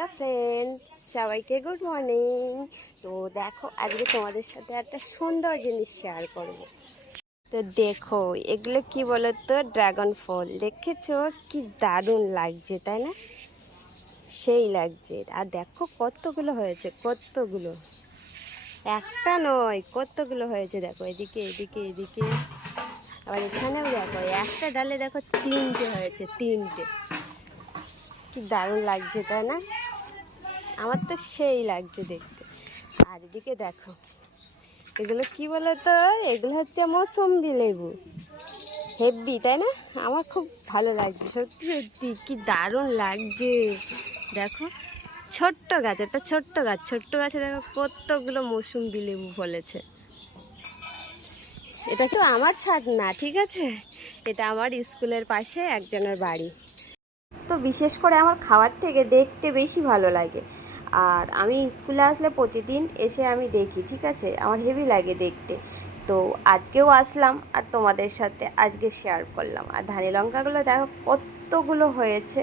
Hello friends, সবাইকে good morning. তো দেখো, আজকে তোমাদের সাথে একটা সুন্দর জিনিস শেয়ার করব। তো দেখো, এগুলো কি বলো তো, ড্রাগন ফল। দেখেছো কি দারুণ লাগছে, তাই না? সেই লাগছে। আর দেখো কতগুলো হয়েছে, কতগুলো, একটা নয় কতগুলো হয়েছে। দেখো এদিকে এদিকে এদিকে, আবার এখানেও দেখো, একটা ডালে দেখো তিনটে হয়েছে, তিনটে। কি দারুণ লাগছে, তাই না? আমার তো সেই লাগছে দেখতে। আর এদিকে দেখো, এগুলো কি বলো তো, এগুলো হচ্ছে মৌসুম্বি লেবু। হেব্বি, তাই না? আমার খুব ভালো লাগছে, সত্যি সত্যি কি দারুণ লাগছে। দেখো, ছোট্ট গাছ, একটা ছোট্ট গাছ, ছোট্ট গাছে দেখো কতগুলো মৌসুম্বি লেবু ফলেছে। এটা তো আমার ছাদ না, ঠিক আছে, এটা আমার স্কুলের পাশে একজনের বাড়ি। তো বিশেষ করে আমার খাওয়ার থেকে দেখতে বেশি ভালো লাগে। আর আমি স্কুলে আসলে প্রতিদিন এসে আমি দেখি, ঠিক আছে, আমার হেভি লাগে দেখতে। তো আজকেও আসলাম আর তোমাদের সাথে আজকে শেয়ার করলাম। আর ধানি লঙ্কাগুলো দেখো কতগুলো হয়েছে।